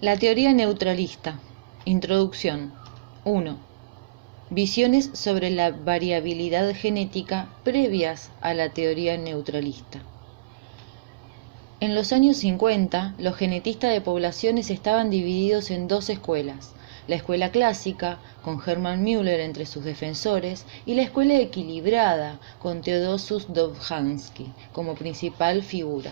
La teoría neutralista. Introducción. 1. Visiones sobre la variabilidad genética previas a la teoría neutralista. En los años 50, los genetistas de poblaciones estaban divididos en dos escuelas: la escuela clásica, con Hermann Müller entre sus defensores, y la escuela equilibrada, con Theodosius Dobzhansky como principal figura.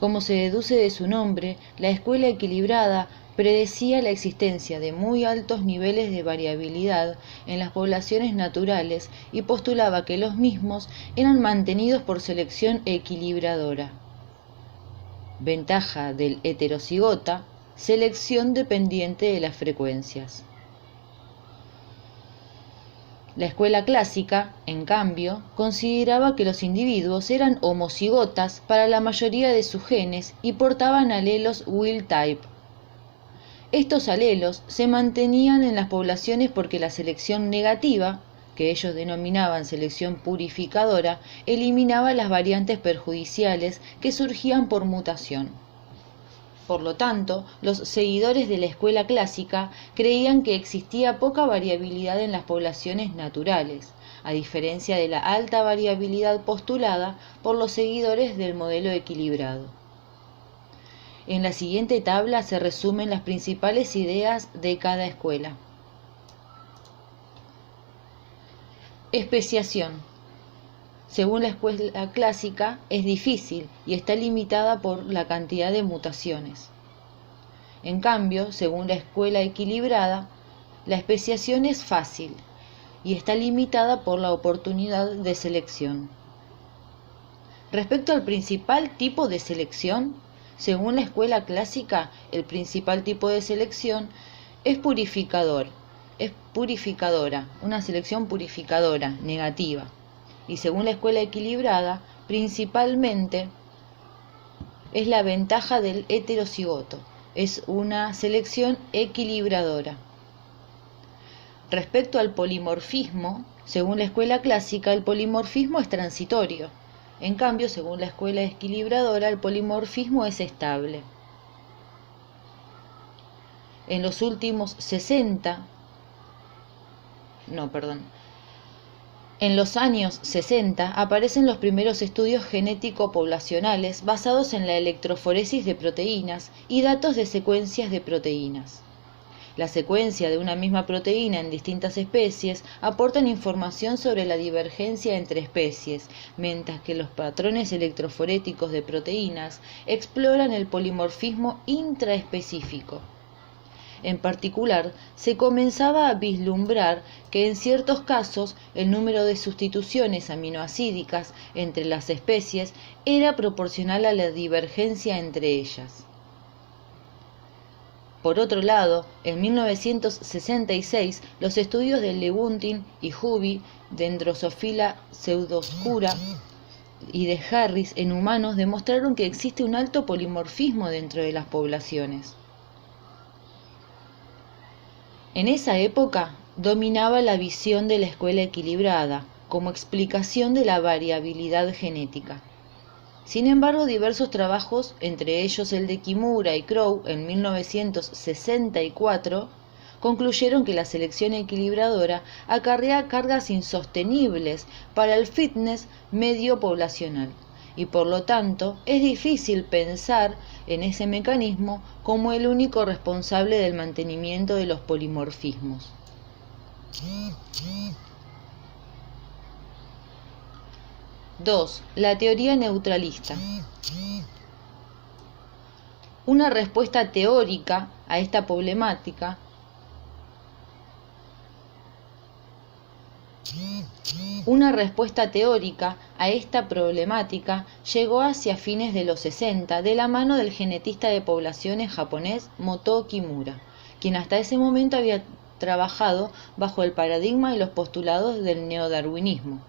Como se deduce de su nombre, la escuela equilibrada predecía la existencia de muy altos niveles de variabilidad en las poblaciones naturales y postulaba que los mismos eran mantenidos por selección equilibradora. Ventaja del heterocigota: selección dependiente de las frecuencias. La escuela clásica, en cambio, consideraba que los individuos eran homocigotas para la mayoría de sus genes y portaban alelos wild type. Estos alelos se mantenían en las poblaciones porque la selección negativa, que ellos denominaban selección purificadora, eliminaba las variantes perjudiciales que surgían por mutación. Por lo tanto, los seguidores de la escuela clásica creían que existía poca variabilidad en las poblaciones naturales, a diferencia de la alta variabilidad postulada por los seguidores del modelo equilibrado. En la siguiente tabla se resumen las principales ideas de cada escuela. Especiación. Según la escuela clásica, es difícil y está limitada por la cantidad de mutaciones. En cambio, según la escuela equilibrada, la especiación es fácil y está limitada por la oportunidad de selección. Respecto al principal tipo de selección, según la escuela clásica, el principal tipo de selección es purificadora, una selección purificadora, negativa. Y según la escuela equilibrada, principalmente es la ventaja del heterocigoto, es una selección equilibradora. Respecto al polimorfismo, según la escuela clásica, el polimorfismo es transitorio. En cambio, según la escuela equilibradora, el polimorfismo es estable. En los últimos 60, En los años 60 aparecen los primeros estudios genético-poblacionales basados en la electroforesis de proteínas y datos de secuencias de proteínas. La secuencia de una misma proteína en distintas especies aportan información sobre la divergencia entre especies, mientras que los patrones electroforéticos de proteínas exploran el polimorfismo intraespecífico. En particular, se comenzaba a vislumbrar que en ciertos casos el número de sustituciones aminoácidicas entre las especies era proporcional a la divergencia entre ellas. Por otro lado, en 1966, los estudios de Lewontin y Huby de Drosophila pseudooscura y de Harris en humanos demostraron que existe un alto polimorfismo dentro de las poblaciones. En esa época dominaba la visión de la escuela equilibrada como explicación de la variabilidad genética. Sin embargo, diversos trabajos, entre ellos el de Kimura y Crow en 1964, concluyeron que la selección equilibradora acarrea cargas insostenibles para el fitness medio poblacional, y por lo tanto es difícil pensar en ese mecanismo como el único responsable del mantenimiento de los polimorfismos. Dos, la teoría neutralista. Una respuesta teórica a esta problemática llegó hacia fines de los 60 de la mano del genetista de poblaciones japonés Motoo Kimura, quien hasta ese momento había trabajado bajo el paradigma y los postulados del neodarwinismo.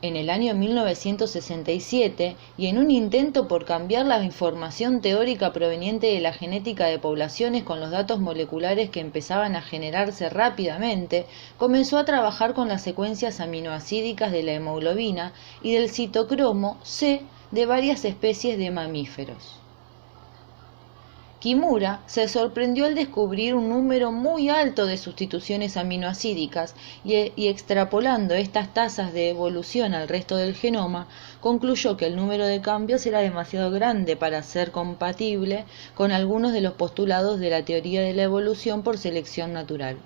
En el año 1967, y en un intento por cambiar la información teórica proveniente de la genética de poblaciones con los datos moleculares que empezaban a generarse rápidamente, comenzó a trabajar con las secuencias aminoácidicas de la hemoglobina y del citocromo C de varias especies de mamíferos. Kimura se sorprendió al descubrir un número muy alto de sustituciones aminoácidicas y extrapolando estas tasas de evolución al resto del genoma, concluyó que el número de cambios era demasiado grande para ser compatible con algunos de los postulados de la teoría de la evolución por selección natural.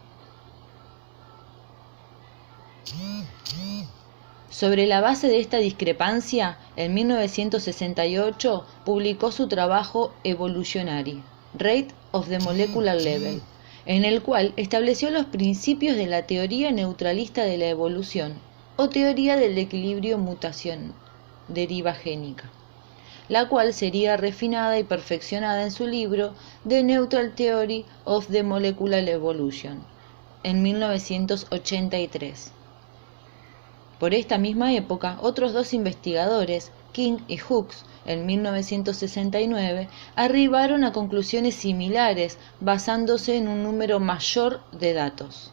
Sobre la base de esta discrepancia, en 1968 publicó su trabajo Evolutionary Rate of the Molecular Level, en el cual estableció los principios de la teoría neutralista de la evolución o teoría del equilibrio mutación deriva génica, la cual sería refinada y perfeccionada en su libro The Neutral Theory of the Molecular Evolution, en 1983. Por esta misma época, otros dos investigadores, King y Hooks, en 1969, arribaron a conclusiones similares basándose en un número mayor de datos.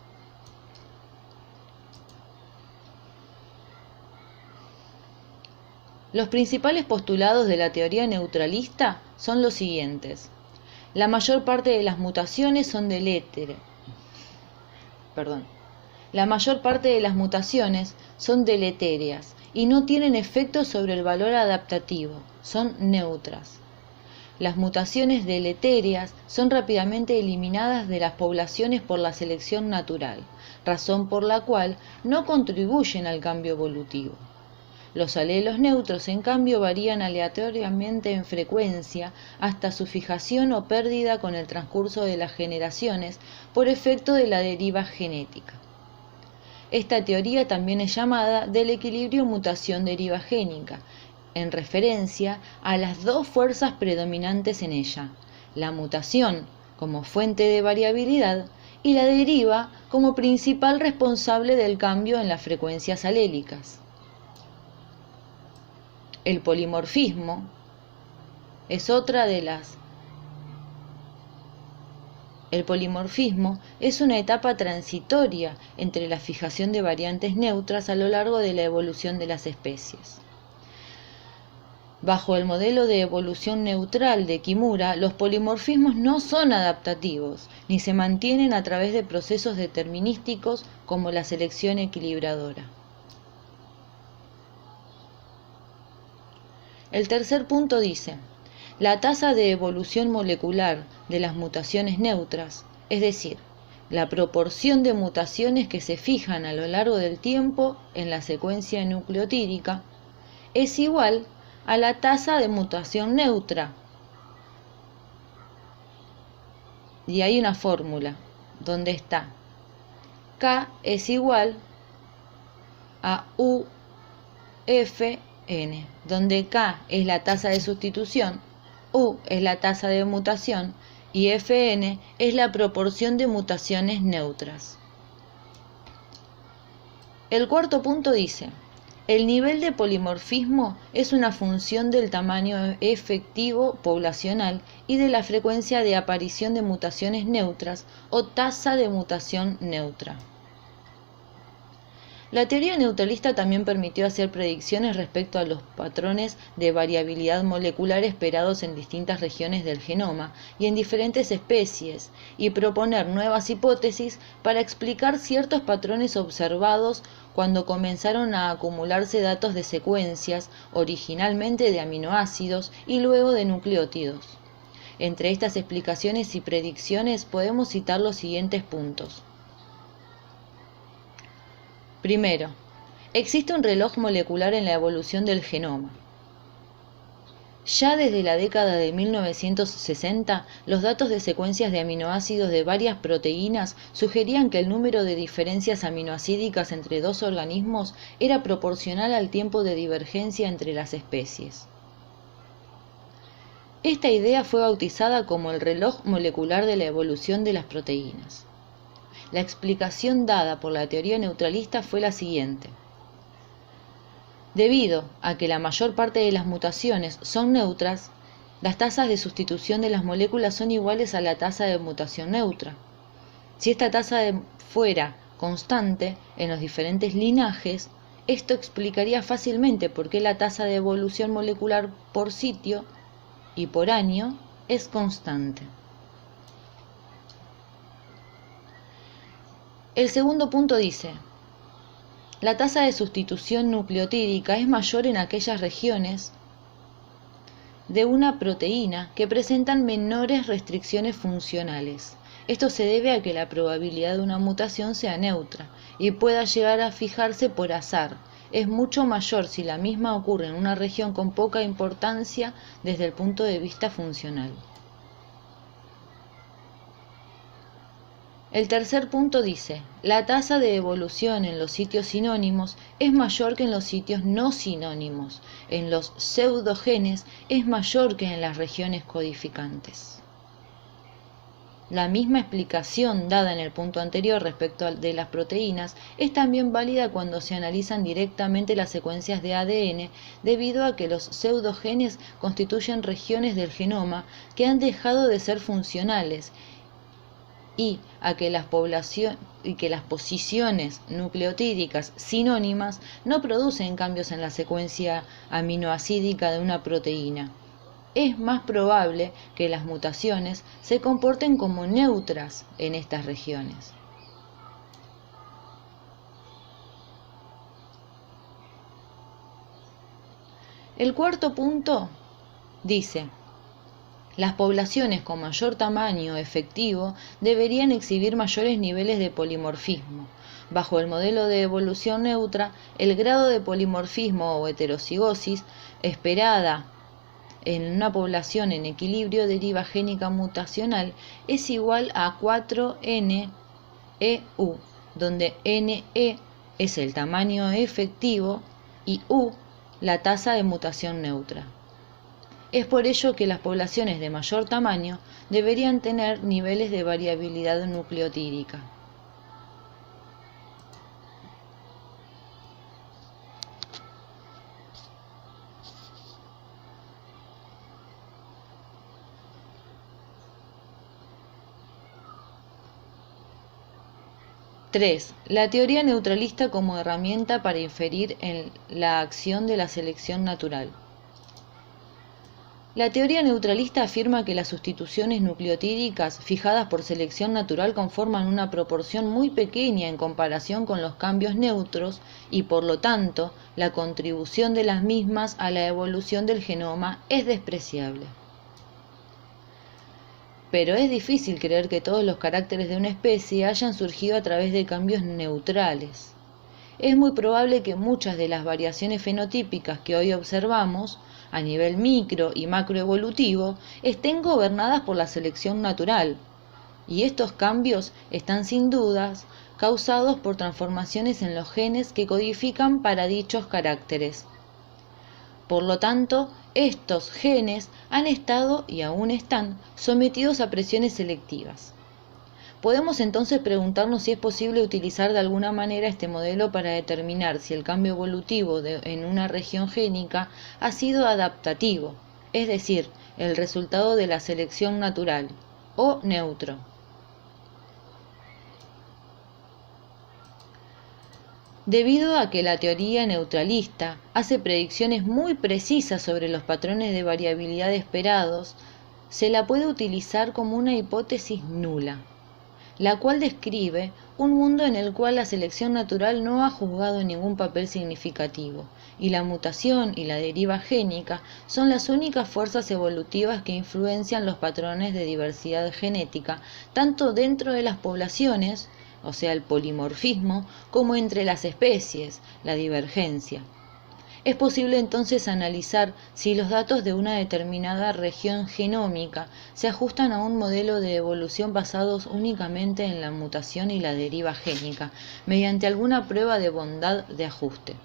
Los principales postulados de la teoría neutralista son los siguientes. La mayor parte de las mutaciones son deleterias. La mayor parte de las mutaciones son deleterias y no tienen efecto sobre el valor adaptativo, son neutras. Las mutaciones deleterias son rápidamente eliminadas de las poblaciones por la selección natural, razón por la cual no contribuyen al cambio evolutivo. Los alelos neutros, en cambio, varían aleatoriamente en frecuencia hasta su fijación o pérdida con el transcurso de las generaciones por efecto de la deriva genética. Esta teoría también es llamada del equilibrio mutación-deriva génica, en referencia a las dos fuerzas predominantes en ella, la mutación como fuente de variabilidad y la deriva como principal responsable del cambio en las frecuencias alélicas. El polimorfismo es otra de las. El polimorfismo es una etapa transitoria entre la fijación de variantes neutras a lo largo de la evolución de las especies. Bajo el modelo de evolución neutral de Kimura, los polimorfismos no son adaptativos, ni se mantienen a través de procesos determinísticos como la selección equilibradora. El tercer punto dice: la tasa de evolución molecular de las mutaciones neutras, es decir, la proporción de mutaciones que se fijan a lo largo del tiempo en la secuencia nucleotídica, es igual a la tasa de mutación neutra. Y hay una fórmula donde está K es igual a UFN, donde K es la tasa de sustitución, U es la tasa de mutación y Fn es la proporción de mutaciones neutras. El cuarto punto dice: el nivel de polimorfismo es una función del tamaño efectivo poblacional y de la frecuencia de aparición de mutaciones neutras o tasa de mutación neutra. La teoría neutralista también permitió hacer predicciones respecto a los patrones de variabilidad molecular esperados en distintas regiones del genoma y en diferentes especies, y proponer nuevas hipótesis para explicar ciertos patrones observados cuando comenzaron a acumularse datos de secuencias, originalmente de aminoácidos y luego de nucleótidos. Entre estas explicaciones y predicciones podemos citar los siguientes puntos. Primero, existe un reloj molecular en la evolución del genoma. Ya desde la década de 1960, los datos de secuencias de aminoácidos de varias proteínas sugerían que el número de diferencias aminoácidicas entre dos organismos era proporcional al tiempo de divergencia entre las especies. Esta idea fue bautizada como el reloj molecular de la evolución de las proteínas. La explicación dada por la teoría neutralista fue la siguiente. Debido a que la mayor parte de las mutaciones son neutras, las tasas de sustitución de las moléculas son iguales a la tasa de mutación neutra. Si esta tasa fuera constante en los diferentes linajes, esto explicaría fácilmente por qué la tasa de evolución molecular por sitio y por año es constante. El segundo punto dice: la tasa de sustitución nucleotídica es mayor en aquellas regiones de una proteína que presentan menores restricciones funcionales. Esto se debe a que la probabilidad de una mutación sea neutra y pueda llegar a fijarse por azar. Es mucho mayor si la misma ocurre en una región con poca importancia desde el punto de vista funcional. El tercer punto dice: la tasa de evolución en los sitios sinónimos es mayor que en los sitios no sinónimos. En los pseudogenes es mayor que en las regiones codificantes. La misma explicación dada en el punto anterior respecto de las proteínas es también válida cuando se analizan directamente las secuencias de ADN, debido a que los pseudogenes constituyen regiones del genoma que han dejado de ser funcionales y a que las posiciones nucleotídicas sinónimas no producen cambios en la secuencia aminoacídica de una proteína. Es más probable que las mutaciones se comporten como neutras en estas regiones. El cuarto punto dice: las poblaciones con mayor tamaño efectivo deberían exhibir mayores niveles de polimorfismo. Bajo el modelo de evolución neutra, el grado de polimorfismo o heterocigosis esperada en una población en equilibrio deriva génica mutacional es igual a 4NEU, donde NE es el tamaño efectivo y U la tasa de mutación neutra. Es por ello que las poblaciones de mayor tamaño deberían tener niveles de variabilidad nucleotídica. Tres, la teoría neutralista como herramienta para inferir en la acción de la selección natural. La teoría neutralista afirma que las sustituciones nucleotídicas fijadas por selección natural conforman una proporción muy pequeña en comparación con los cambios neutros y, por lo tanto, la contribución de las mismas a la evolución del genoma es despreciable. Pero es difícil creer que todos los caracteres de una especie hayan surgido a través de cambios neutrales. Es muy probable que muchas de las variaciones fenotípicas que hoy observamos a nivel micro y macroevolutivo estén gobernadas por la selección natural, y estos cambios están sin dudas causados por transformaciones en los genes que codifican para dichos caracteres. Por lo tanto, estos genes han estado y aún están sometidos a presiones selectivas. Podemos entonces preguntarnos si es posible utilizar de alguna manera este modelo para determinar si el cambio evolutivo en una región génica ha sido adaptativo, es decir, el resultado de la selección natural, o neutro. Debido a que la teoría neutralista hace predicciones muy precisas sobre los patrones de variabilidad esperados, se la puede utilizar como una hipótesis nula, la cual describe un mundo en el cual la selección natural no ha jugado ningún papel significativo, y la mutación y la deriva génica son las únicas fuerzas evolutivas que influencian los patrones de diversidad genética, tanto dentro de las poblaciones, o sea, el polimorfismo, como entre las especies, la divergencia. Es posible entonces analizar si los datos de una determinada región genómica se ajustan a un modelo de evolución basados únicamente en la mutación y la deriva génica, mediante alguna prueba de bondad de ajuste.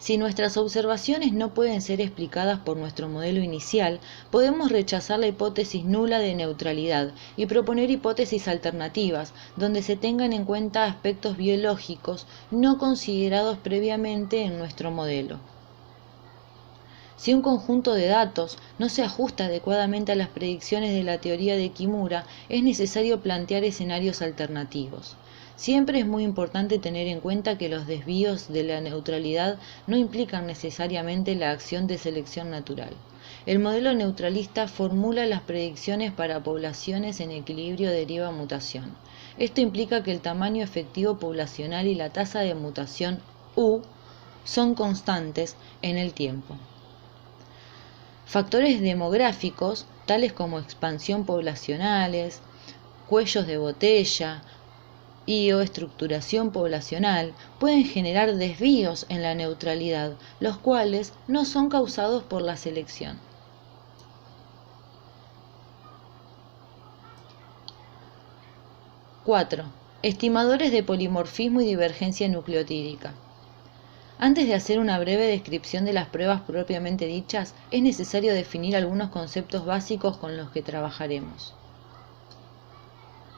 Si nuestras observaciones no pueden ser explicadas por nuestro modelo inicial, podemos rechazar la hipótesis nula de neutralidad y proponer hipótesis alternativas, donde se tengan en cuenta aspectos biológicos no considerados previamente en nuestro modelo. Si un conjunto de datos no se ajusta adecuadamente a las predicciones de la teoría de Kimura, es necesario plantear escenarios alternativos. Siempre es muy importante tener en cuenta que los desvíos de la neutralidad no implican necesariamente la acción de selección natural. El modelo neutralista formula las predicciones para poblaciones en equilibrio deriva-mutación. Esto implica que el tamaño efectivo poblacional y la tasa de mutación U son constantes en el tiempo. Factores demográficos, tales como expansión poblacionales, cuellos de botella o estructuración poblacional, pueden generar desvíos en la neutralidad, los cuales no son causados por la selección. ¡4! Estimadores de polimorfismo y divergencia nucleotídica. Antes de hacer una breve descripción de las pruebas propiamente dichas, es necesario definir algunos conceptos básicos con los que trabajaremos.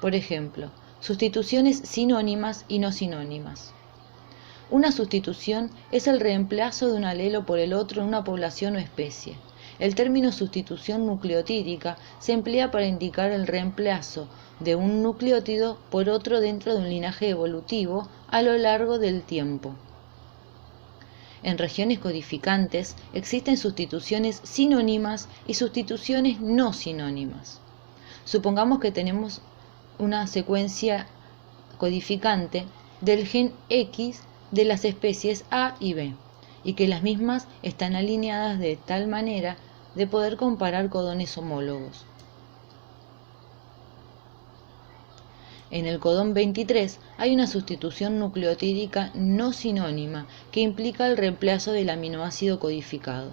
Por ejemplo, sustituciones sinónimas y no sinónimas. Una sustitución es el reemplazo de un alelo por el otro en una población o especie. El término sustitución nucleotídica se emplea para indicar el reemplazo de un nucleótido por otro dentro de un linaje evolutivo a lo largo del tiempo. En regiones codificantes existen sustituciones sinónimas y sustituciones no sinónimas. Supongamos que tenemos una secuencia codificante del gen X de las especies A y B, y que las mismas están alineadas de tal manera de poder comparar codones homólogos. En el codón 23 hay una sustitución nucleotídica no sinónima que implica el reemplazo del aminoácido codificado.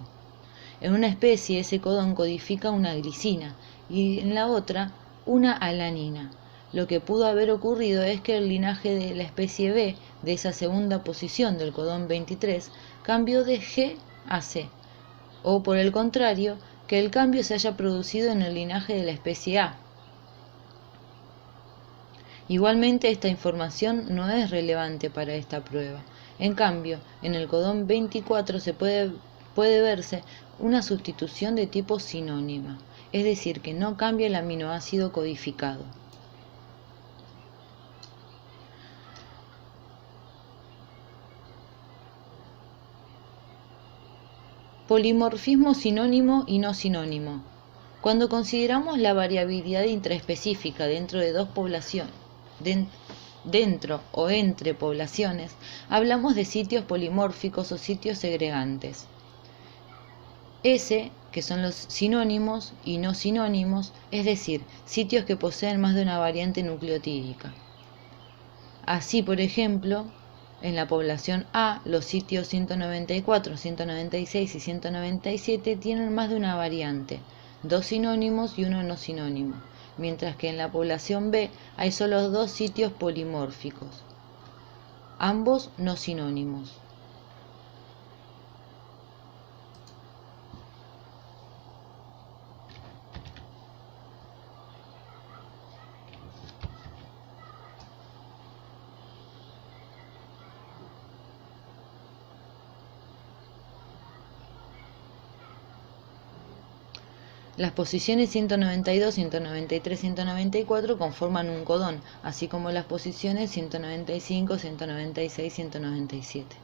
En una especie ese codón codifica una glicina y en la otra una alanina. Lo que pudo haber ocurrido es que el linaje de la especie B, de esa segunda posición del codón 23, cambió de G a C, o por el contrario, que el cambio se haya producido en el linaje de la especie A. Igualmente, esta información no es relevante para esta prueba. En cambio, en el codón 24 puede verse una sustitución de tipo sinónima, es decir, que no cambia el aminoácido codificado. Polimorfismo sinónimo y no sinónimo. Cuando consideramos la variabilidad intraespecífica dentro de dos poblaciones, dentro o entre poblaciones, hablamos de sitios polimórficos o sitios segregantes. Que son los sinónimos y no sinónimos, es decir, sitios que poseen más de una variante nucleotídica. Así, por ejemplo, en la población A, los sitios 194, 196 y 197 tienen más de una variante, 2 sinónimos y 1 no sinónimo, mientras que en la población B hay solo 2 sitios polimórficos, ambos no sinónimos. Las posiciones 192, 193 y 194 conforman un codón, así como las posiciones 195, 196 y 197.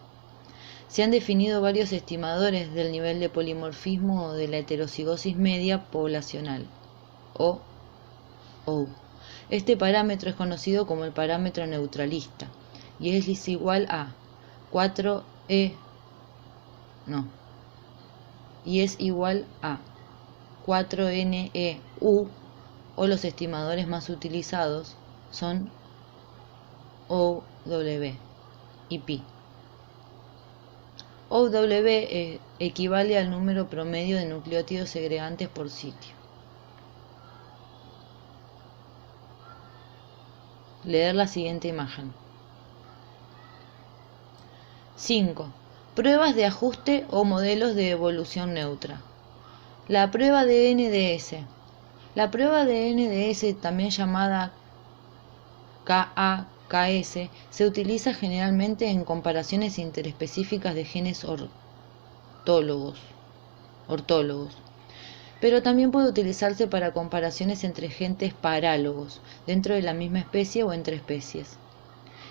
Se han definido varios estimadores del nivel de polimorfismo o de la heterocigosis media poblacional, o OU. Este parámetro es conocido como el parámetro neutralista y es igual a 4NEU, o los estimadores más utilizados son OW y Pi. OW equivale al número promedio de nucleótidos segregantes por sitio. Leer la siguiente imagen. 5. Pruebas de ajuste o modelos de evolución neutra. La prueba de NDS. La prueba de NDS, también llamada KAKS, se utiliza generalmente en comparaciones interespecíficas de genes ortólogos, pero también puede utilizarse para comparaciones entre genes parálogos, dentro de la misma especie o entre especies.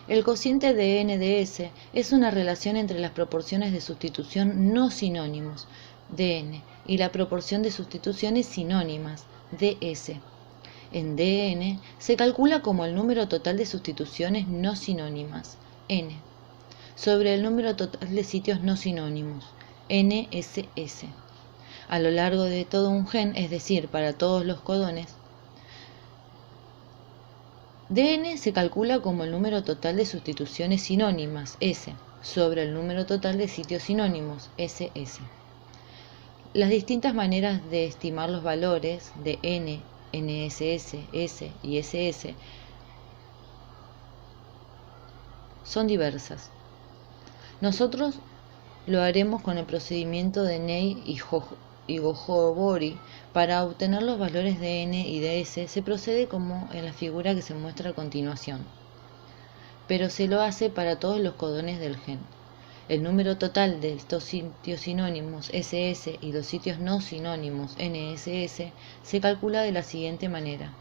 El cociente de NDS es una relación entre las proporciones de sustitución no sinónimos, DN, y la proporción de sustituciones sinónimas, DS. En DN se calcula como el número total de sustituciones no sinónimas, N, sobre el número total de sitios no sinónimos, NSS, a lo largo de todo un gen, es decir, para todos los codones. DN se calcula como el número total de sustituciones sinónimas, S, sobre el número total de sitios sinónimos, SS. Las distintas maneras de estimar los valores de N, NSS, S y SS son diversas. Nosotros lo haremos con el procedimiento de Ney y Gojobori. Para obtener los valores de N y de S se procede como en la figura que se muestra a continuación, pero se lo hace para todos los codones del gen. El número total de estos sitios sinónimos SS y los sitios no sinónimos NSS se calcula de la siguiente manera.